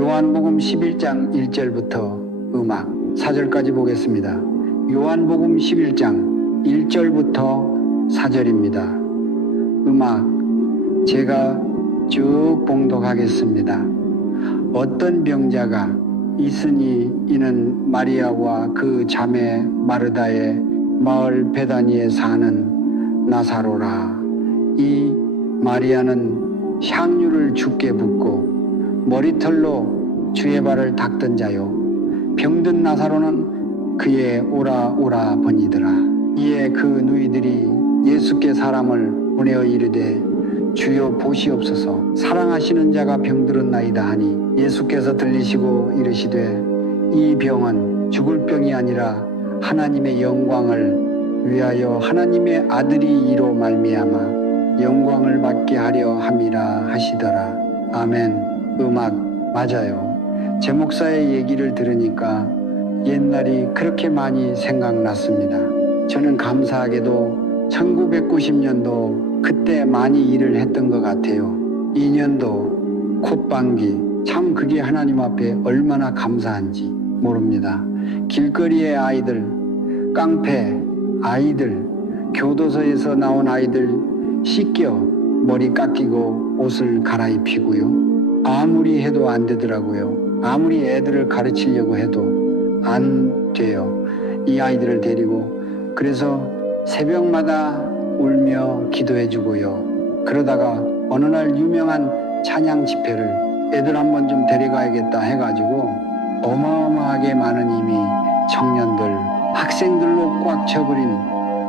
요한복음 11장 1절부터 음악 4절까지 보겠습니다. 요한복음 11장 1절부터 4절입니다. 음악 제가 쭉 봉독하겠습니다. 어떤 병자가 있으니 이는 마리아와 그 자매 마르다의 마을 베다니에 사는 나사로라. 이 마리아는 향유를 주께 붓고 머리털로 주의 발을 닦던 자요, 병든 나사로는 그의 오라 번이더라. 이에 그 누이들이 예수께 사람을 보내어 이르되 주여 보시옵소서, 사랑하시는 자가 병들었나이다 하니 예수께서 들리시고 이르시되 이 병은 죽을 병이 아니라 하나님의 영광을 위하여 하나님의 아들이 이로 말미암아 영광을 받게 하려 함이라 하시더라. 아멘. 음악 맞아요. 제 목사의 얘기를 들으니까 옛날이 그렇게 많이 생각났습니다. 저는 감사하게도 1990년도 그때 많이 일을 했던 것 같아요. 2년도 콧방귀, 참 그게 하나님 앞에 얼마나 감사한지 모릅니다. 길거리의 아이들, 깡패 아이들, 교도소에서 나온 아이들 씻겨 머리 깎이고 옷을 갈아입히고요. 아무리 해도 안 되더라고요. 아무리 애들을 가르치려고 해도 안 돼요. 이 아이들을 데리고. 그래서 새벽마다 울며 기도해 주고요. 그러다가 어느 날 유명한 찬양 집회를 애들 한번 좀 데려가야겠다 해가지고 어마어마하게 많은 이미 청년들, 학생들로 꽉 차버린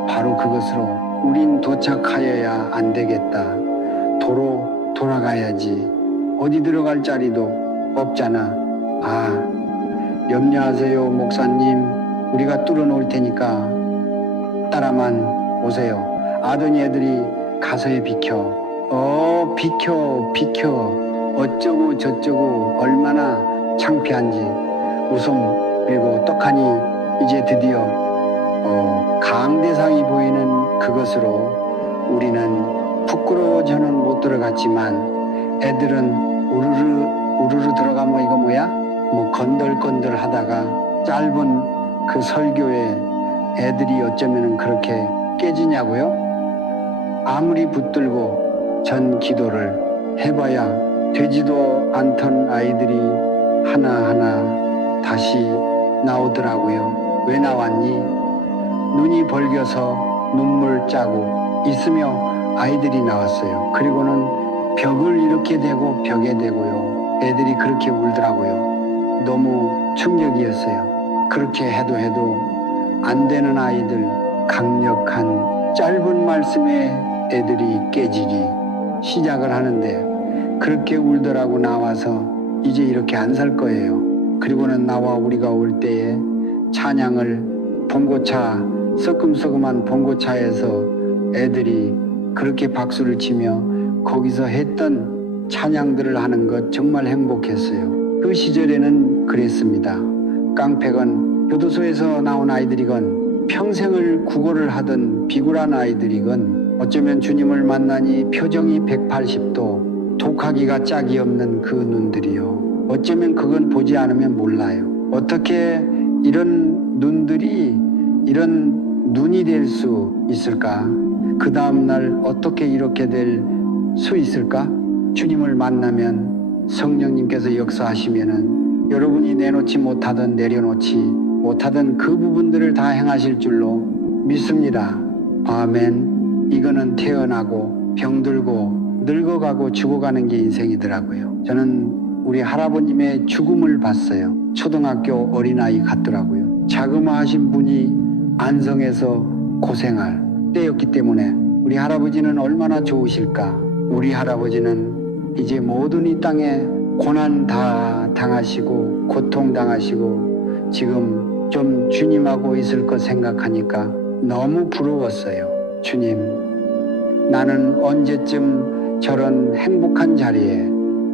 바로 그것으로 우린 도착하여야 안 되겠다. 도로 돌아가야지. 어디 들어갈 자리도 없잖아. 염려하세요 목사님, 우리가 뚫어놓을 테니까 따라만 오세요. 아더니 애들이 가서에 비켜. 비켜 어쩌고 저쩌고 얼마나 창피한지 웃음. 그리고 떡하니 이제 드디어 강대상이 보이는 그것으로 우리는 부끄러워져는 못 들어갔지만 애들은 우르르 들어가면 이거 뭐야? 건들건들 하다가 짧은 그 설교에 애들이 어쩌면 그렇게 깨지냐고요? 아무리 붙들고 전 기도를 해봐야 되지도 않던 아이들이 하나하나 다시 나오더라고요. 왜 나왔니? 눈이 벌겨서 눈물 짜고 있으며 아이들이 나왔어요. 그리고는 벽을 이렇게 대고 벽에 대고요. 애들이 그렇게 울더라고요. 너무 충격이었어요. 그렇게 해도 안 되는 아이들, 강력한 짧은 말씀에 애들이 깨지기 시작을 하는데 그렇게 울더라고 나와서 이제 이렇게 안 살 거예요. 그리고는 나와 우리가 올 때에 찬양을 봉고차, 서금서금한 봉고차에서 애들이 그렇게 박수를 치며 거기서 했던 찬양들을 하는 것 정말 행복했어요. 그 시절에는 그랬습니다. 깡패건 교도소에서 나온 아이들이건 평생을 구걸을 하던 비굴한 아이들이건 어쩌면 주님을 만나니 표정이 180도, 독하기가 짝이 없는 그 눈들이요. 어쩌면 그건 보지 않으면 몰라요. 어떻게 이런 눈들이 이런 눈이 될 수 있을까? 그 다음날 어떻게 이렇게 될 수 있을까? 주님을 만나면 성령님께서 역사하시면은 여러분이 내놓지 못하던, 내려놓지 못하던 그 부분들을 다 행하실 줄로 믿습니다. 아멘. 이거는 태어나고 병들고 늙어가고 죽어가는 게 인생이더라고요. 저는 우리 할아버님의 죽음을 봤어요. 초등학교 어린아이 같더라고요. 자그마하신 분이 안성에서 고생할 때였기 때문에 우리 할아버지는 얼마나 좋으실까. 우리 할아버지는 이제 모든 이 땅에 고난 다 당하시고 고통 당하시고 지금 좀 주님하고 있을 것 생각하니까 너무 부러웠어요. 주님, 나는 언제쯤 저런 행복한 자리에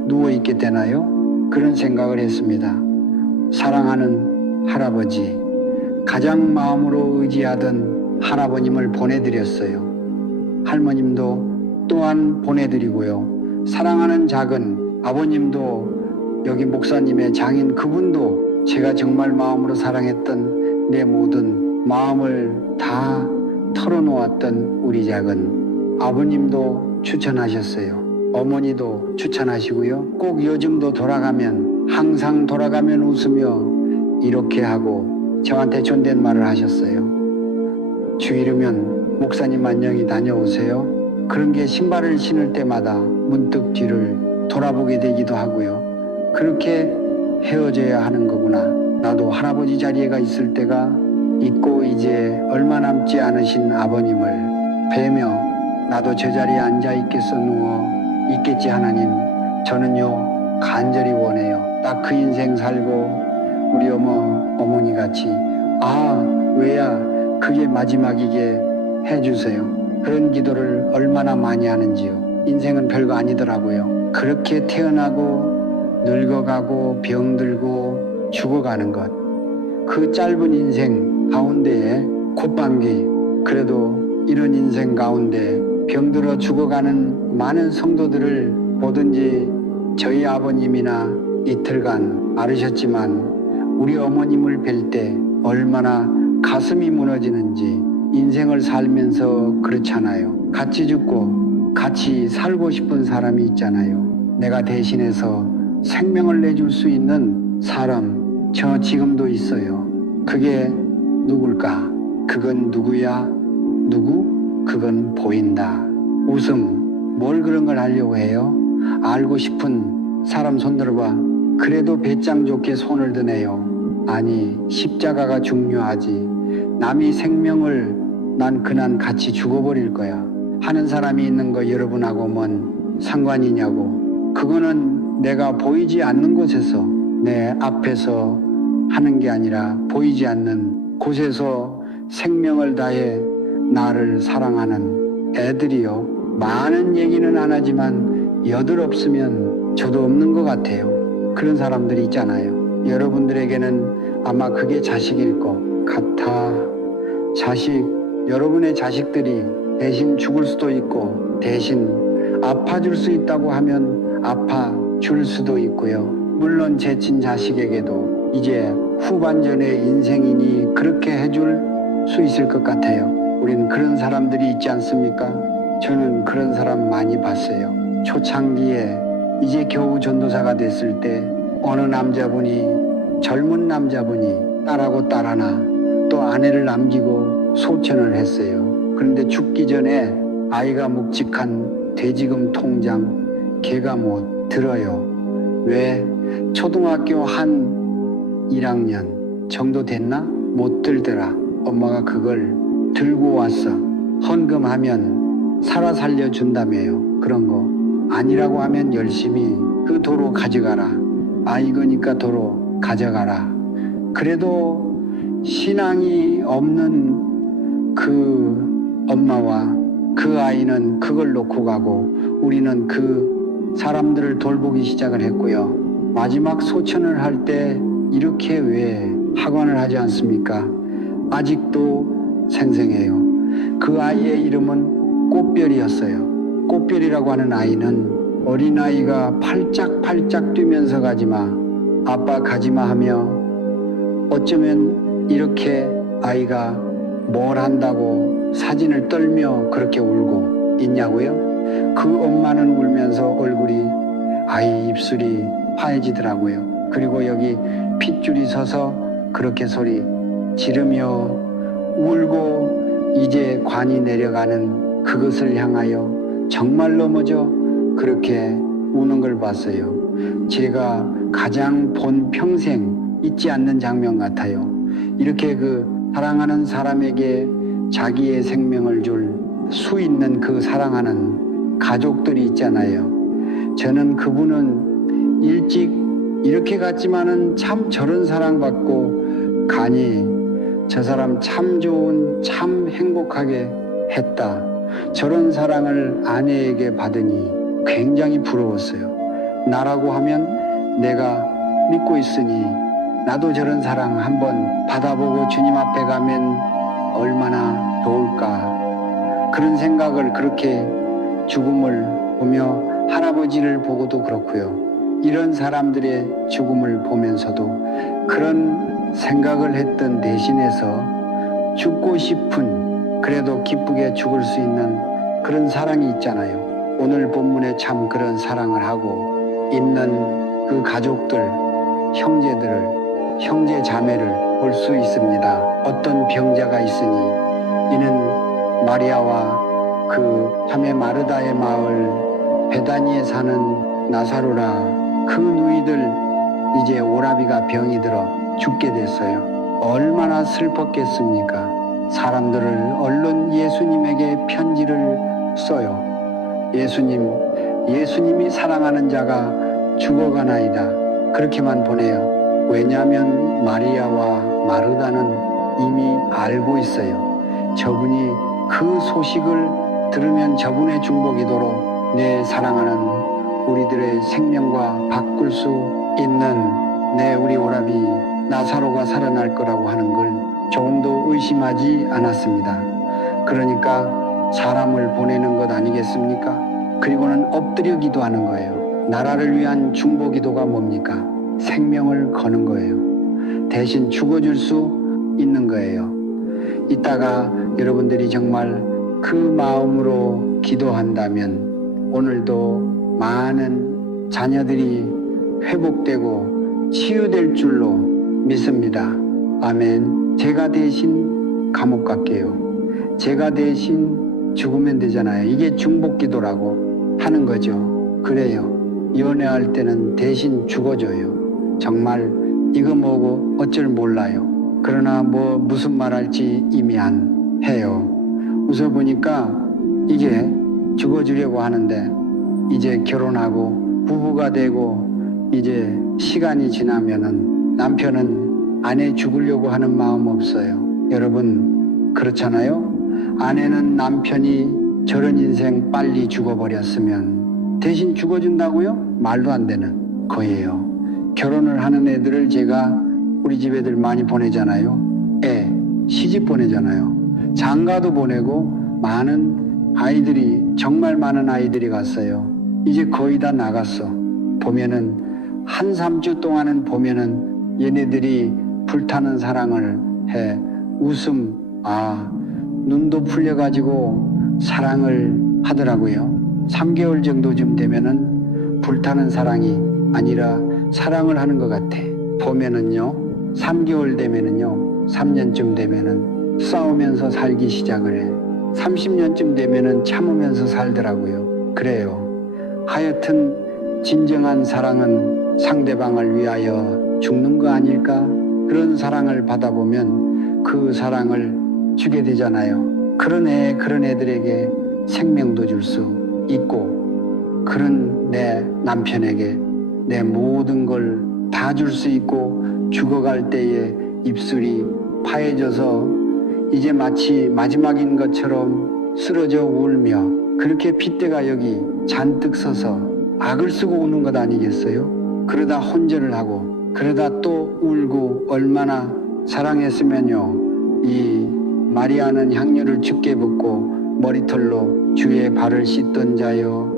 누워있게 되나요? 그런 생각을 했습니다. 사랑하는 할아버지, 가장 마음으로 의지하던 할아버님을 보내드렸어요. 할머님도 또한 보내드리고요. 사랑하는 작은 아버님도 여기 목사님의 장인 그분도 제가 정말 마음으로 사랑했던 내 모든 마음을 다 털어놓았던 우리 작은 아버님도 추천하셨어요. 어머니도 추천하시고요. 꼭 요즘도 돌아가면 항상 돌아가면 웃으며 이렇게 하고 저한테 존댓말을 하셨어요. 주일이면 목사님 안녕히 다녀오세요. 그런 게 신발을 신을 때마다 문득 뒤를 돌아보게 되기도 하고요. 그렇게 헤어져야 하는 거구나. 나도 할아버지 자리에가 있을 때가 있고 이제 얼마 남지 않으신 아버님을 뵈며 나도 저 자리에 앉아 있겠어 누워 있겠지. 하나님, 저는요 간절히 원해요. 딱 그 인생 살고 우리 어머니 같이 왜야 그게 마지막이게 해주세요. 그런 기도를 얼마나 많이 하는지요. 인생은 별거 아니더라고요. 그렇게 태어나고 늙어가고 병들고 죽어가는 것, 그 짧은 인생 가운데에 콧방귀, 그래도 이런 인생 가운데 병들어 죽어가는 많은 성도들을 보든지 저희 아버님이나 이틀간 앓으셨지만 우리 어머님을 뵐 때 얼마나 가슴이 무너지는지. 인생을 살면서 그렇잖아요. 같이 죽고 같이 살고 싶은 사람이 있잖아요. 내가 대신해서 생명을 내줄 수 있는 사람, 저 지금도 있어요. 그게 누굴까? 그건 누구야? 누구? 그건 보인다. 웃음, 뭘 그런 걸 하려고 해요? 알고 싶은 사람 손들어봐. 그래도 배짱 좋게 손을 드네요. 아니, 십자가가 중요하지. 남이 생명을 난 그냥 같이 죽어버릴 거야 하는 사람이 있는 거 여러분하고 뭔 상관이냐고. 그거는 내가 보이지 않는 곳에서 내 앞에서 하는 게 아니라 보이지 않는 곳에서 생명을 다해 나를 사랑하는 애들이요. 많은 얘기는 안 하지만 여들 없으면 저도 없는 것 같아요. 그런 사람들이 있잖아요. 여러분들에게는 아마 그게 자식일 것 같아. 자식, 여러분의 자식들이 대신 죽을 수도 있고 대신 아파줄 수 있다고 하면 아파줄 수도 있고요. 물론 제 친자식에게도 이제 후반전의 인생이니 그렇게 해줄 수 있을 것 같아요. 우린 그런 사람들이 있지 않습니까? 저는 그런 사람 많이 봤어요. 초창기에 이제 겨우 전도사가 됐을 때 어느 남자분이, 젊은 남자분이 딸하고 딸 하나 또 아내를 남기고 소천을 했어요. 그런데 죽기 전에 아이가 묵직한 대지금 통장 걔가 못 들어요. 왜? 초등학교 한 1학년 정도 됐나? 못 들더라. 엄마가 그걸 들고 왔어. 헌금하면 살아 살려준다며요. 그런 거 아니라고 하면 열심히 그 도로 가져가라. 이거니까 도로 가져가라. 그래도 신앙이 없는 그 엄마와 그 아이는 그걸 놓고 가고 우리는 그 사람들을 돌보기 시작을 했고요. 마지막 소천을 할 때 이렇게 왜 학원을 하지 않습니까? 아직도 생생해요. 그 아이의 이름은 꽃별이었어요. 꽃별이라고 하는 아이는 어린아이가 팔짝팔짝 뛰면서 가지마, 아빠 가지마 하며 어쩌면 이렇게 아이가 뭘 한다고 사진을 떨며 그렇게 울고 있냐고요? 그 엄마는 울면서 얼굴이 아이 입술이 하얘지더라고요. 그리고 여기 핏줄이 서서 그렇게 소리 지르며 울고 이제 관이 내려가는 그것을 향하여 정말 넘어져 그렇게 우는 걸 봤어요. 제가 가장 본 평생 잊지 않는 장면 같아요. 이렇게 그 사랑하는 사람에게 자기의 생명을 줄 수 있는 그 사랑하는 가족들이 있잖아요. 저는 그분은 일찍 이렇게 갔지만은 참 저런 사랑받고 가니 저 사람 참 좋은, 참 행복하게 했다. 저런 사랑을 아내에게 받으니 굉장히 부러웠어요. 나라고 하면 내가 믿고 있으니 나도 저런 사랑 한번 받아보고 주님 앞에 가면 얼마나 좋을까. 그런 생각을, 그렇게 죽음을 보며 할아버지를 보고도 그렇고요. 이런 사람들의 죽음을 보면서도 그런 생각을 했던 대신에서 죽고 싶은, 그래도 기쁘게 죽을 수 있는 그런 사랑이 있잖아요. 오늘 본문에 참 그런 사랑을 하고 있는 그 가족들, 형제들을, 형제 자매를 볼 수 있습니다. 어떤 병자가 있으니 이는 마리아와 그 자매 마르다의 마을 베다니에 사는 나사로라. 그 누이들 이제 오라비가 병이 들어 죽게 됐어요. 얼마나 슬펐겠습니까? 사람들을 얼른 예수님에게 편지를 써요. 예수님이 사랑하는 자가 죽어가나이다. 그렇게만 보내요. 왜냐하면 마리아와 마르다는 이미 알고 있어요. 저분이 그 소식을 들으면 저분의 중보기도로 내 사랑하는 우리들의 생명과 바꿀 수 있는 우리 오라비 나사로가 살아날 거라고 하는 걸 조금도 의심하지 않았습니다. 그러니까 사람을 보내는 것 아니겠습니까? 그리고는 엎드려 기도하는 거예요. 나라를 위한 중보기도가 뭡니까? 생명을 거는 거예요. 대신 죽어줄 수 있는 거예요. 이따가 여러분들이 정말 그 마음으로 기도한다면 오늘도 많은 자녀들이 회복되고 치유될 줄로 믿습니다. 아멘. 제가 대신 감옥 갈게요. 제가 대신 죽으면 되잖아요. 이게 중보기도라고 하는 거죠. 그래요. 연애할 때는 대신 죽어줘요. 정말 이거 뭐고 어쩔 몰라요. 그러나 무슨 말 할지 이미 안 해요. 웃어보니까 이게 죽어주려고 하는데 이제 결혼하고 부부가 되고 이제 시간이 지나면은 남편은 아내 죽으려고 하는 마음 없어요. 여러분 그렇잖아요? 아내는 남편이 저런 인생 빨리 죽어버렸으면 대신 죽어준다고요? 말도 안 되는 거예요. 결혼을 하는 애들을 제가 우리 집 애들 많이 보내잖아요. 시집 보내잖아요. 장가도 보내고 많은 아이들이, 정말 많은 아이들이 갔어요. 이제 거의 다 나갔어. 보면은 한 3주 동안은 보면은 얘네들이 불타는 사랑을 해. 웃음, 눈도 풀려가지고 사랑을 하더라고요. 3개월 정도쯤 되면은 불타는 사랑이 아니라 사랑을 하는 것 같아. 보면은요, 3개월 되면은요, 3년쯤 되면은 싸우면서 살기 시작을 해. 30년쯤 되면은 참으면서 살더라고요. 그래요. 하여튼 진정한 사랑은 상대방을 위하여 죽는 거 아닐까? 그런 사랑을 받아보면 그 사랑을 주게 되잖아요. 그런 애들에게 생명도 줄 수 있고, 그런 내 남편에게 내 모든 걸 다 줄 수 있고, 죽어갈 때에 입술이 파해져서 이제 마치 마지막인 것처럼 쓰러져 울며 그렇게 핏대가 여기 잔뜩 서서 악을 쓰고 우는 것 아니겠어요? 그러다 혼절을 하고 그러다 또 울고 얼마나 사랑했으면요. 이 마리아는 향료를 짙게 붓고 머리털로 주의 발을 씻던 자요,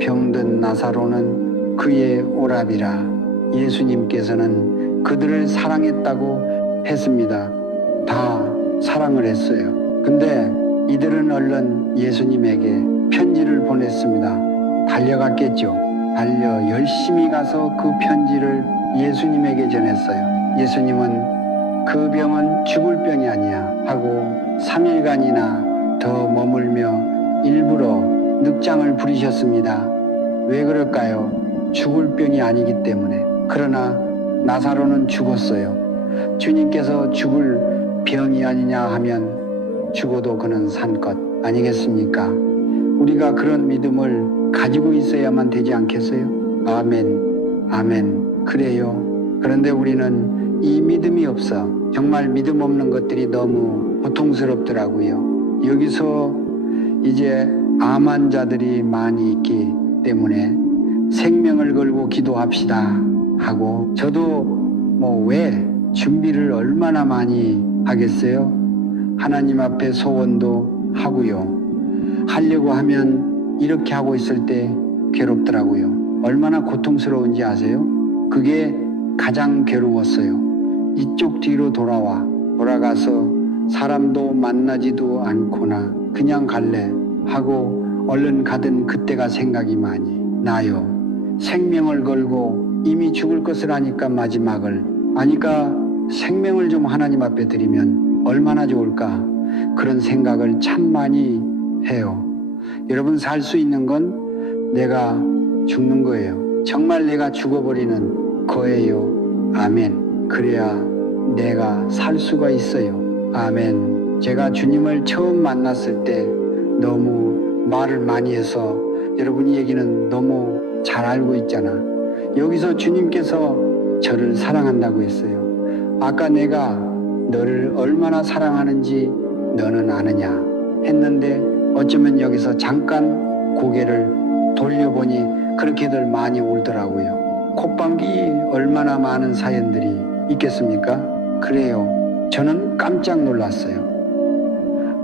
병든 나사로는 그의 오라비라. 예수님께서는 그들을 사랑했다고 했습니다. 다 사랑을 했어요. 근데 이들은 얼른 예수님에게 편지를 보냈습니다. 달려갔겠죠. 열심히 가서 그 편지를 예수님에게 전했어요. 예수님은 그 병은 죽을 병이 아니야 하고 3일간이나 더 머물며 일부러 늑장을 부리셨습니다. 왜 그럴까요? 죽을 병이 아니기 때문에. 그러나 나사로는 죽었어요. 주님께서 죽을 병이 아니냐 하면 죽어도 그는 산 것 아니겠습니까? 우리가 그런 믿음을 가지고 있어야만 되지 않겠어요? 아멘, 아멘. 그래요. 그런데 우리는 이 믿음이 없어. 정말 믿음 없는 것들이 너무 고통스럽더라고요. 여기서 이제 암 환자들이 많이 있기 때문에 생명을 걸고 기도합시다 하고, 저도 왜 준비를 얼마나 많이 하겠어요? 하나님 앞에 소원도 하고요. 하려고 하면 이렇게 하고 있을 때 괴롭더라고요. 얼마나 고통스러운지 아세요? 그게 가장 괴로웠어요. 이쪽 뒤로 돌아가서 사람도 만나지도 않거나 그냥 갈래 하고 얼른 가던 그때가 생각이 많이 나요. 생명을 걸고 이미 죽을 것을 아니까 마지막을 아니까 생명을 좀 하나님 앞에 드리면 얼마나 좋을까 그런 생각을 참 많이 해요. 여러분 살 수 있는 건 내가 죽는 거예요. 정말 내가 죽어버리는 거예요. 아멘. 그래야 내가 살 수가 있어요. 아멘. 제가 주님을 처음 만났을 때 너무 말을 많이 해서 여러분 얘기는 너무 잘 알고 있잖아. 여기서 주님께서 저를 사랑한다고 했어요. 아까 내가 너를 얼마나 사랑하는지 너는 아느냐 했는데 어쩌면 여기서 잠깐 고개를 돌려보니 그렇게들 많이 울더라고요. 콧방귀 얼마나 많은 사연들이 있겠습니까? 그래요. 저는 깜짝 놀랐어요.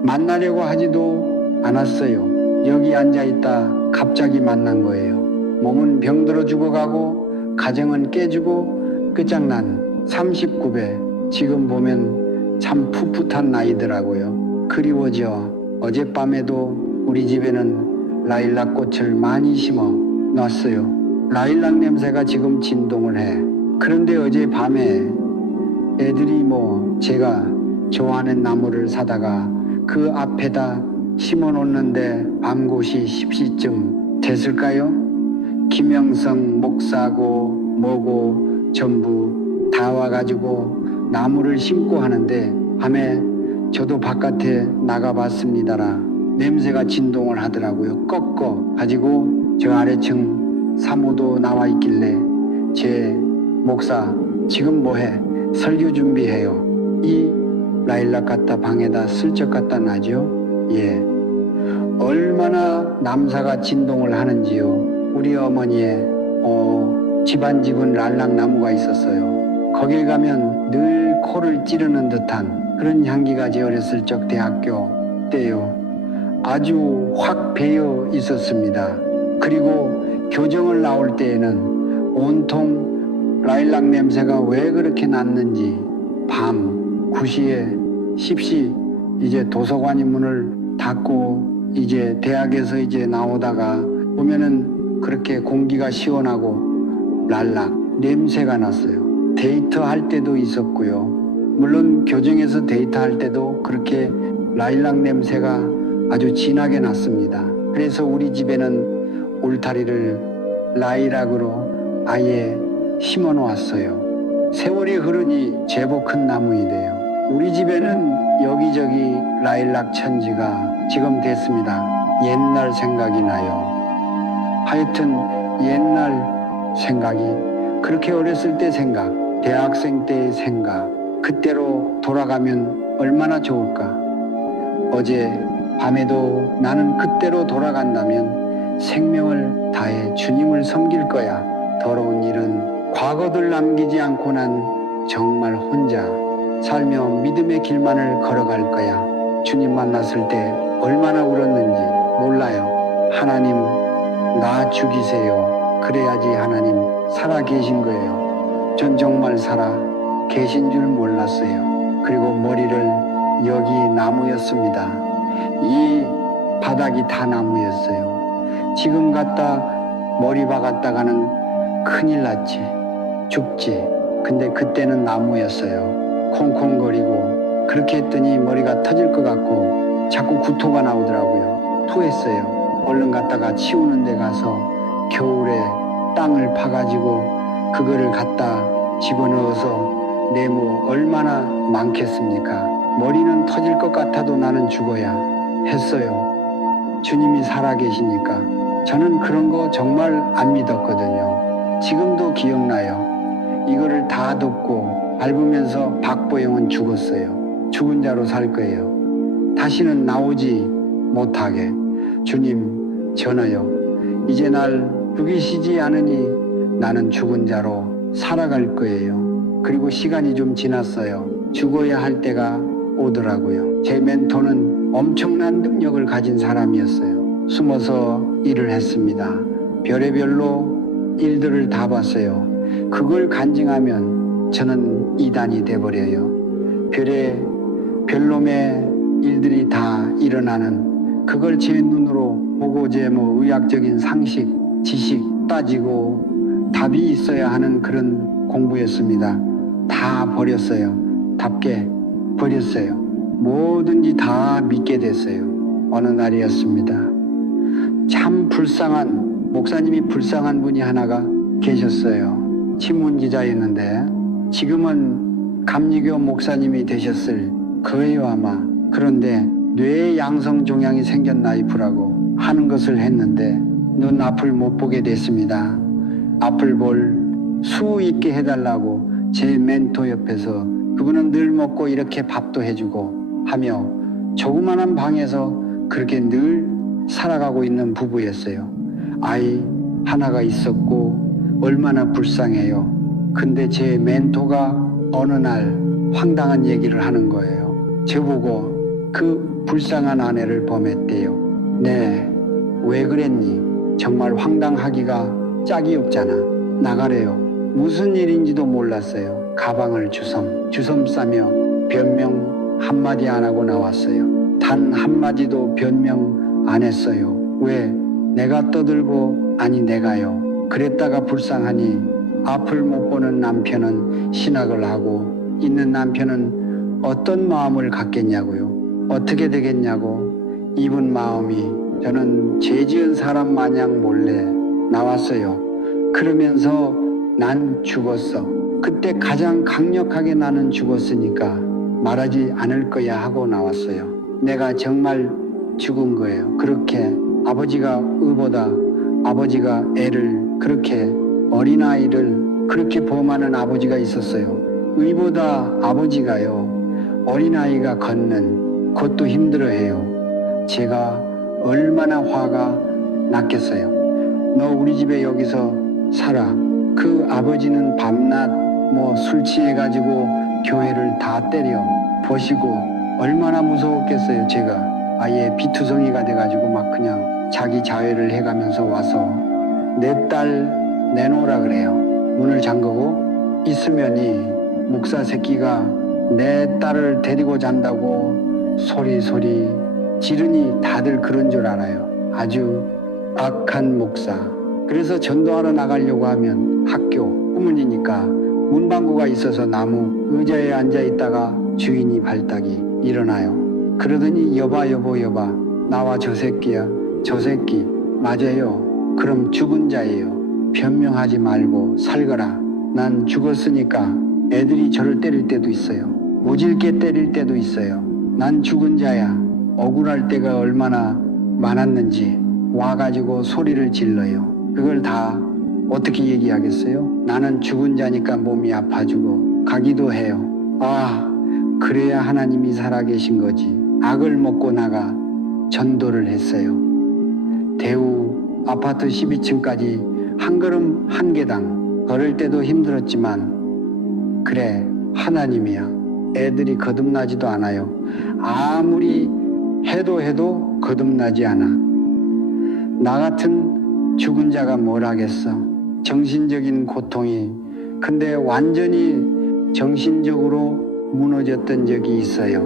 만나려고 하지도 않았어요. 여기 앉아있다 갑자기 만난 거예요. 몸은 병들어 죽어가고 가정은 깨지고 끝장난 39배. 지금 보면 참 풋풋한 나이더라고요. 그리워져. 어젯밤에도 우리 집에는 라일락 꽃을 많이 심어 놨어요. 라일락 냄새가 지금 진동을 해. 그런데 어젯밤에 애들이 제가 좋아하는 나무를 사다가 그 앞에다 심어 놓는데 밤곳이 10시쯤 됐을까요? 김영성 목사고 뭐고 전부 다 와가지고 나무를 심고 하는데 밤에 저도 바깥에 나가봤습니다라 냄새가 진동을 하더라고요. 꺾어 가지고 저 아래층 사모도 나와 있길래 제 목사 지금 뭐해? 설교 준비해요. 이 라일락 갖다 방에다 슬쩍 갖다 놔죠. 예. 얼마나 남사가 진동을 하는지요. 우리 어머니의 집안집은 라일락 나무가 있었어요. 거길 가면 늘 코를 찌르는 듯한 그런 향기가 제 어렸을 적 대학교 때요. 아주 확 배어 있었습니다. 그리고 교정을 나올 때에는 온통 라일락 냄새가 왜 그렇게 났는지 밤 9시에 10시 이제 도서관이 문을 닫고 이제 대학에서 이제 나오다가 보면은 그렇게 공기가 시원하고 랄락 냄새가 났어요. 데이트할 때도 있었고요. 물론 교정에서 데이트할 때도 그렇게 라일락 냄새가 아주 진하게 났습니다. 그래서 우리 집에는 울타리를 라일락으로 아예 심어 놓았어요. 세월이 흐르니 제법 큰 나무이 돼요. 우리 집에는 여기저기 라일락 천지가 지금 됐습니다. 옛날 생각이 나요. 하여튼 옛날 생각이 그렇게 어렸을 때 생각, 대학생 때의 생각, 그때로 돌아가면 얼마나 좋을까. 어제 밤에도 나는 그때로 돌아간다면 생명을 다해 주님을 섬길 거야. 더러운 일은 과거들 남기지 않고 난 정말 혼자 살며 믿음의 길만을 걸어갈 거야. 주님 만났을 때 얼마나 울었는지 몰라요. 하나님 나 죽이세요. 그래야지 하나님 살아 계신 거예요. 전 정말 살아 계신 줄 몰랐어요. 그리고 머리를 여기 나무였습니다. 이 바닥이 다 나무였어요. 지금 갖다 머리 박았다가는 큰일 났지. 죽지. 근데 그때는 나무였어요. 콩콩거리고 그렇게 했더니 머리가 터질 것 같고 자꾸 구토가 나오더라고요. 토했어요. 얼른 갔다가 치우는 데 가서 겨울에 땅을 파가지고 그거를 갖다 집어넣어서 네모 얼마나 많겠습니까? 머리는 터질 것 같아도 나는 죽어야 했어요. 주님이 살아계시니까. 저는 그런 거 정말 안 믿었거든요. 지금도 기억나요. 이거를 다 듣고 밟으면서 박보영은 죽었어요. 죽은 자로 살 거예요. 다시는 나오지 못하게. 주님 전하여 이제 날 죽이시지 않으니 나는 죽은 자로 살아갈 거예요. 그리고 시간이 좀 지났어요. 죽어야 할 때가 오더라고요. 제 멘토는 엄청난 능력을 가진 사람이었어요. 숨어서 일을 했습니다. 별의별로 일들을 다 봤어요. 그걸 간증하면 저는 이단이 돼버려요. 별놈의 일들이 다 일어나는 그걸 제 눈으로 보고 제 뭐 의학적인 상식, 지식 따지고 답이 있어야 하는 그런 공부였습니다. 다 버렸어요. 답게 버렸어요. 뭐든지 다 믿게 됐어요. 어느 날이었습니다. 참 불쌍한 목사님이 불쌍한 분이 하나가 계셨어요. 신문기자였는데 지금은 감리교 목사님이 되셨을 거예요 아마. 그런데 뇌 양성 종양이 생겼나 이프라고 하는 것을 했는데 눈 앞을 못 보게 됐습니다. 앞을 볼 수 있게 해달라고 제 멘토 옆에서 그분은 늘 먹고 이렇게 밥도 해주고 하며 조그만한 방에서 그렇게 늘 살아가고 있는 부부였어요. 아이 하나가 있었고 얼마나 불쌍해요. 근데 제 멘토가 어느 날 황당한 얘기를 하는 거예요. 저보고 그 불쌍한 아내를 범했대요. 네, 왜 그랬니? 정말 황당하기가 짝이 없잖아. 나가래요. 무슨 일인지도 몰랐어요. 가방을 주섬 싸며 변명 한마디 안 하고 나왔어요. 단 한마디도 변명 안 했어요. 왜? 내가 떠들고 아니 내가요. 그랬다가 불쌍하니 앞을 못 보는 남편은 신학을 하고 있는 남편은 어떤 마음을 갖겠냐고요. 어떻게 되겠냐고. 이분 마음이 저는 죄 지은 사람 마냥 몰래 나왔어요. 그러면서 난 죽었어. 그때 가장 강력하게 나는 죽었으니까 말하지 않을 거야 하고 나왔어요. 내가 정말 죽은 거예요. 그렇게 아버지가 의보다 아버지가 애를 그렇게 어린아이를 그렇게 범하는 아버지가 있었어요. 의보다 아버지가요. 어린아이가 걷는 그것도 힘들어해요. 제가 얼마나 화가 났겠어요. 너 우리 집에 여기서 살아. 그 아버지는 밤낮 뭐 술 취해가지고 교회를 다 때려 보시고 얼마나 무서웠겠어요. 제가 아예 비투성이가 돼가지고 막 그냥 자기 자회를 해가면서 와서 내 딸 내놓으라 그래요. 문을 잠그고 있으면이 목사 새끼가 내 딸을 데리고 잔다고 소리 지르니 다들 그런 줄 알아요. 아주 악한 목사. 그래서 전도하러 나가려고 하면 학교 후문이니까 문방구가 있어서 나무 의자에 앉아 있다가 주인이 발딱이 일어나요. 그러더니 여봐 나와 저 새끼야. 저 새끼 맞아요. 그럼 죽은 자예요. 변명하지 말고 살거라. 난 죽었으니까. 애들이 저를 때릴 때도 있어요. 모질게 때릴 때도 있어요. 난 죽은 자야. 억울할 때가 얼마나 많았는지 와가지고 소리를 질러요. 그걸 다 어떻게 얘기하겠어요? 나는 죽은 자니까 몸이 아파지고 가기도 해요. 아, 그래야 하나님이 살아계신 거지. 악을 먹고 나가 전도를 했어요. 대우 아파트 12층까지 한 걸음 한 계당 걸을 때도 힘들었지만 그래 하나님이야. 애들이 거듭나지도 않아요. 아무리 해도 거듭나지 않아. 나 같은 죽은 자가 뭘 하겠어. 정신적인 고통이. 근데 완전히 정신적으로 무너졌던 적이 있어요.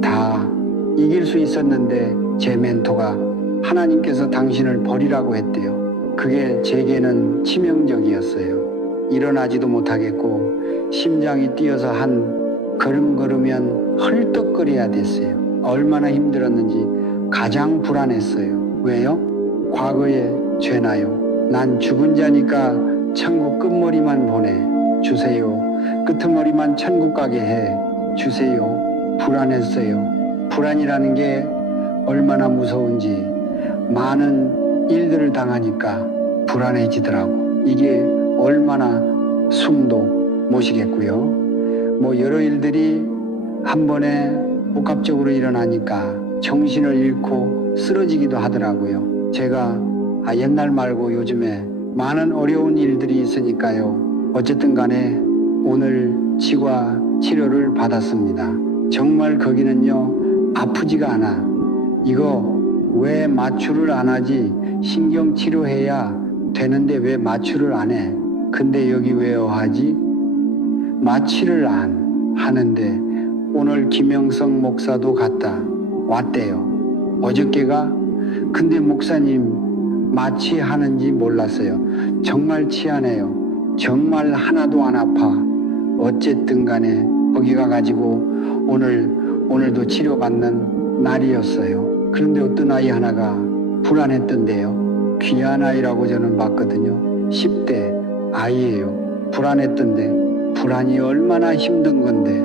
다 이길 수 있었는데 제 멘토가 하나님께서 당신을 버리라고 했대요. 그게 제게는 치명적이었어요. 일어나지도 못하겠고 심장이 뛰어서 한 걸음 걸으면 헐떡거려야 됐어요. 얼마나 힘들었는지 가장 불안했어요. 왜요? 과거에 죄나요. 난 죽은 자니까 천국 끝머리만 보내 주세요. 끄트머리만 천국 가게 해 주세요. 불안했어요. 불안이라는 게 얼마나 무서운지 많은 일들을 당하니까 불안해지더라고. 이게 얼마나 숨도 못 쉬겠고요. 뭐 여러 일들이 한 번에 복합적으로 일어나니까 정신을 잃고 쓰러지기도 하더라고요. 제가 옛날 말고 요즘에 많은 어려운 일들이 있으니까요. 어쨌든 간에 오늘 치과 치료를 받았습니다. 정말 거기는요 아프지가 않아. 이거 왜 마취를 안 하지? 신경 치료해야 되는데 왜 마취를 안 해? 근데 여기 왜 하지? 마취를 안 하는데 오늘 김영성 목사도 갔다 왔대요. 어저께가. 근데 목사님 마취하는지 몰랐어요. 정말 치안해요. 정말 하나도 안 아파. 어쨌든 간에 거기 가가지고 오늘도 치료받는 날이었어요. 그런데 어떤 아이 하나가 불안했던데요. 귀한 아이라고 저는 봤거든요. 10대 아이예요. 불안했던데 불안이 얼마나 힘든 건데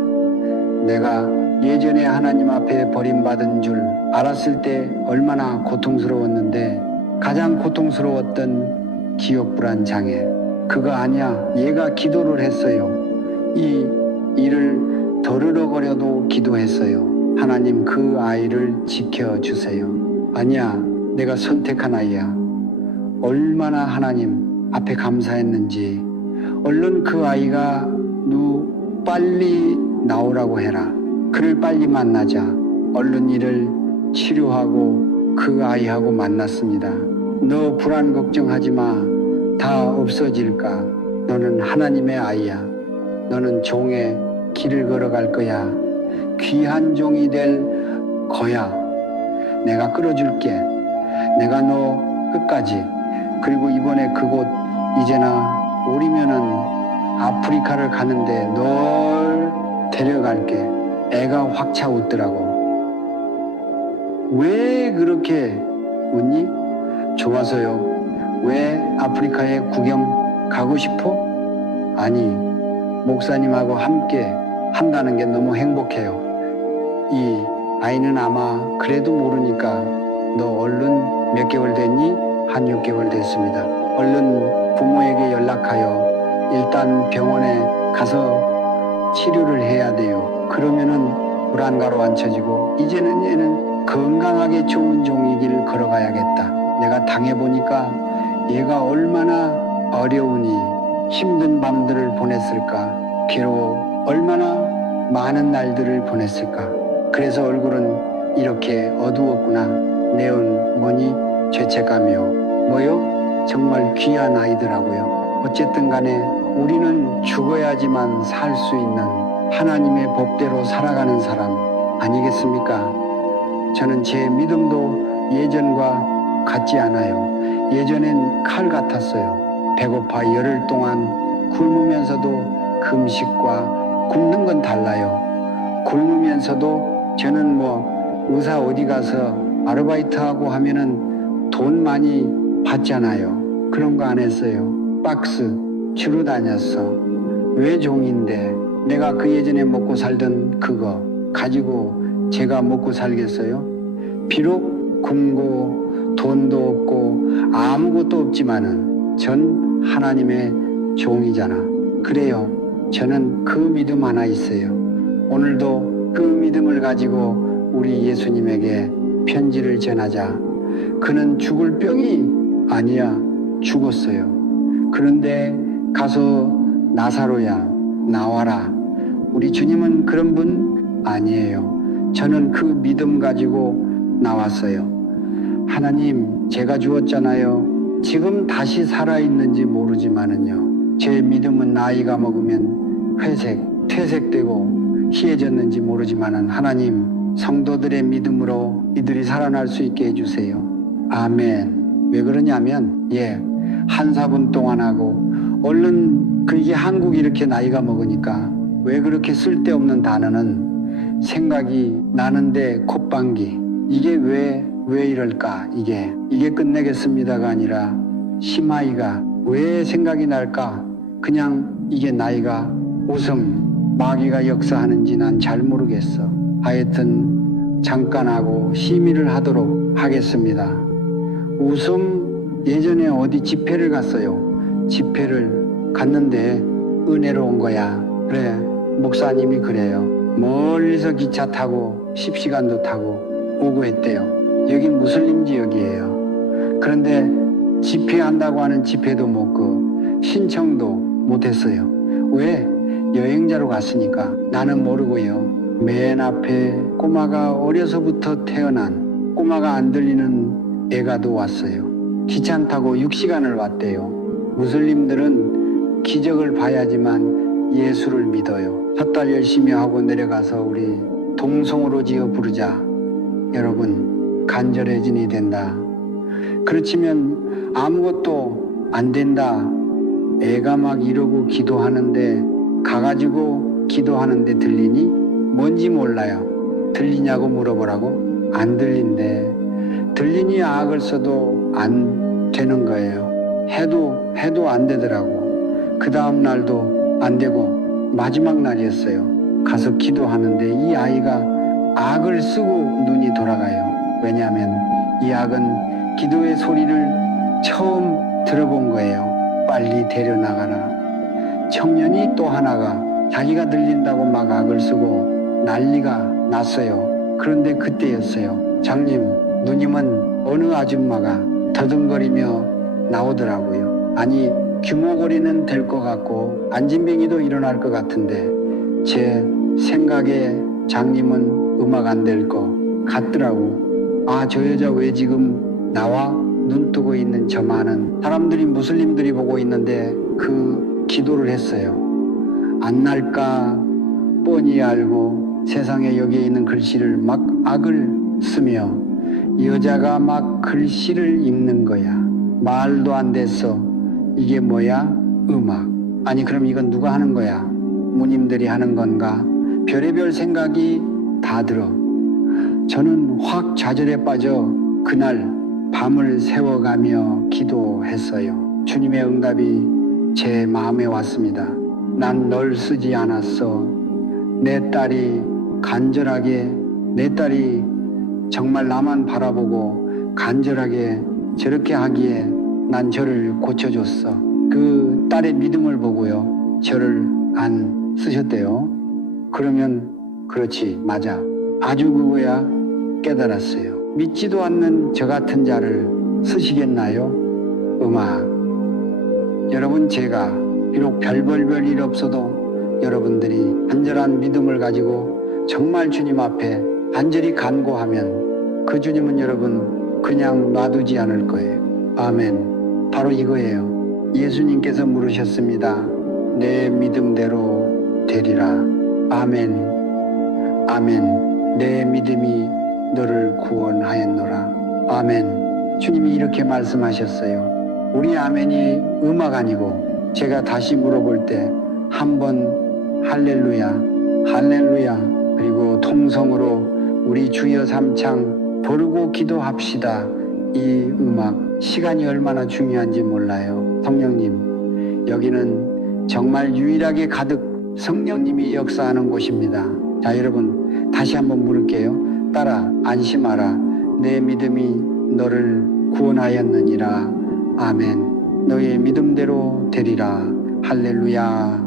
내가 예전에 하나님 앞에 버림받은 줄 알았을 때 얼마나 고통스러웠는데 가장 고통스러웠던 기억불안 장애 그거 아니야. 얘가 기도를 했어요. 이 일을 덜으러거려도 기도했어요. 하나님 그 아이를 지켜주세요. 아니야. 내가 선택한 아이야. 얼마나 하나님 앞에 감사했는지. 얼른 그 아이가 빨리 나오라고 해라. 그를 빨리 만나자. 얼른 이를 치료하고 그 아이하고 만났습니다. 너 불안 걱정하지 마. 다 없어질까. 너는 하나님의 아이야. 너는 종의 길을 걸어갈 거야. 귀한 종이 될 거야. 내가 끌어줄게. 내가 너 끝까지. 그리고 이번에 그곳 이제나 오리면은 아프리카를 가는데 널 데려갈게. 애가 확 차웃더라고. 왜 그렇게 웃니? 좋아서요. 왜 아프리카에 구경 가고 싶어? 아니, 목사님하고 함께 한다는 게 너무 행복해요. 이 아이는 아마 그래도 모르니까 너 얼른 몇 개월 됐니? 한 6개월 됐습니다. 얼른 부모에게 연락하여 일단 병원에 가서 치료를 해야 돼요. 그러면은 불안 가로앉혀지고 이제는 얘는 건강하게 좋은 종이길 걸어가야겠다. 내가 당해보니까 얘가 얼마나 어려우니 힘든 밤들을 보냈을까. 괴로워 얼마나 많은 날들을 보냈을까. 그래서 얼굴은 이렇게 어두웠구나. 내온 뭐니 죄책감이요. 뭐요? 정말 귀한 아이더라고요. 어쨌든 간에 우리는 죽어야지만 살 수 있는 하나님의 법대로 살아가는 사람 아니겠습니까? 저는 제 믿음도 예전과 같지 않아요. 예전엔 칼 같았어요. 배고파 열흘 동안 굶으면서도 금식과 굶는 건 달라요. 굶으면서도 저는 의사 어디 가서 아르바이트하고 하면은 돈 많이 받잖아요. 그런 거 안 했어요. 박스 주로 다녔어. 왜 종인데 내가 그 예전에 먹고 살던 그거 가지고 제가 먹고 살겠어요? 비록 굶고 돈도 없고 아무것도 없지만은 전 하나님의 종이잖아. 그래요. 저는 그 믿음 하나 있어요. 오늘도 그 믿음을 가지고 우리 예수님에게 편지를 전하자. 그는 죽을 병이 아니야. 죽었어요. 그런데 가서 나사로야 나와라. 우리 주님은 그런 분 아니에요. 저는 그 믿음 가지고 나왔어요. 하나님 제가 죽었잖아요. 지금 다시 살아있는지 모르지만은요. 제 믿음은 나이가 먹으면 퇴색되고 희해졌는지 모르지만은 하나님 성도들의 믿음으로 이들이 살아날 수 있게 해주세요. 아멘. 왜 그러냐면 한 4분 동안 하고 얼른 이게 한국이 이렇게 나이가 먹으니까 왜 그렇게 쓸데없는 단어는 생각이 나는데 콧방귀 이게 왜 이럴까. 이게 끝내겠습니다가 아니라 심하이가 왜 생각이 날까. 그냥 이게 나이가 웃음 마귀가 역사하는지 난 잘 모르겠어. 하여튼 잠깐 하고 심의를 하도록 하겠습니다. 웃음 예전에 어디 집회를 갔어요. 집회를 갔는데 은혜로운 거야. 그래 목사님이 그래요. 멀리서 기차 타고 10시간도 타고 오고 했대요. 여기 무슬림 지역이에요. 그런데 집회한다고 하는 집회도 못 가. 신청도 못했어요. 왜? 여행자로 갔으니까. 나는 모르고요. 맨 앞에 꼬마가 어려서부터 태어난 꼬마가 안 들리는 애가도 왔어요. 기차 타고 6시간을 왔대요. 무슬림들은 기적을 봐야지만 예수를 믿어요. 섣달 열심히 하고 내려가서 우리 동성으로 지어 부르자. 여러분, 간절해진이 된다. 그렇지만 아무것도 안 된다. 애가 막 이러고 기도하는데 가가지고 기도하는데 들리니? 뭔지 몰라요. 들리냐고 물어보라고? 안 들린대. 들리니 악을 써도 안 되는 거예요. 해도 안 되더라고. 그 다음 날도 안 되고 마지막 날이었어요. 가서 기도하는데 이 아이가 악을 쓰고 눈이 돌아가요. 왜냐하면 이 악은 기도의 소리를 처음 들어본 거예요. 빨리 데려나가라. 청년이 또 하나가 자기가 들린다고 막 악을 쓰고 난리가 났어요. 그런데 그때였어요. 장님, 누님은 어느 아줌마가 더듬거리며 나오더라고요. 아니, 규모거리는 될 것 같고 안진뱅이도 일어날 것 같은데 제 생각에 장님은 음악 안 될 것 같더라고. 아, 저 여자 왜 지금 나와? 눈 뜨고 있는 저 많은 사람들이 무슬림들이 보고 있는데 그 기도를 했어요. 안 날까 뻔히 알고 세상에 여기에 있는 글씨를 막 악을 쓰며 여자가 막 글씨를 읽는 거야. 말도 안 됐어. 이게 뭐야? 음악. 아니 그럼 이건 누가 하는 거야? 무님들이 하는 건가? 별의별 생각이 다 들어. 저는 확 좌절에 빠져 그날 밤을 새워가며 기도했어요. 주님의 응답이 제 마음에 왔습니다. 난 널 쓰지 않았어. 내 딸이 간절하게, 내 딸이 정말 나만 바라보고 간절하게 저렇게 하기에 난 저를 고쳐줬어. 그 딸의 믿음을 보고요. 저를 안 쓰셨대요. 그러면 그렇지, 맞아. 아주 그거야 깨달았어요. 믿지도 않는 저 같은 자를 쓰시겠나요? 음악. 여러분, 제가 비록 별일 없어도 여러분들이 간절한 믿음을 가지고 정말 주님 앞에 간절히 간구하면 그 주님은 여러분 그냥 놔두지 않을 거예요. 아멘. 바로 이거예요. 예수님께서 물으셨습니다. 내 믿음대로 되리라. 아멘. 아멘. 내 믿음이 너를 구원하였노라. 아멘. 주님이 이렇게 말씀하셨어요. 우리 아멘이 음악 아니고 제가 다시 물어볼 때 한 번 할렐루야, 할렐루야, 그리고 통성으로 우리 주여 삼창 부르고 기도합시다. 이 음악 시간이 얼마나 중요한지 몰라요. 성령님, 여기는 정말 유일하게 가득 성령님이 역사하는 곳입니다. 자, 여러분 다시 한번 물을게요. 따라 안심하라. 내 믿음이 너를 구원하였느니라. 아멘. 너의 믿음대로 되리라. 할렐루야.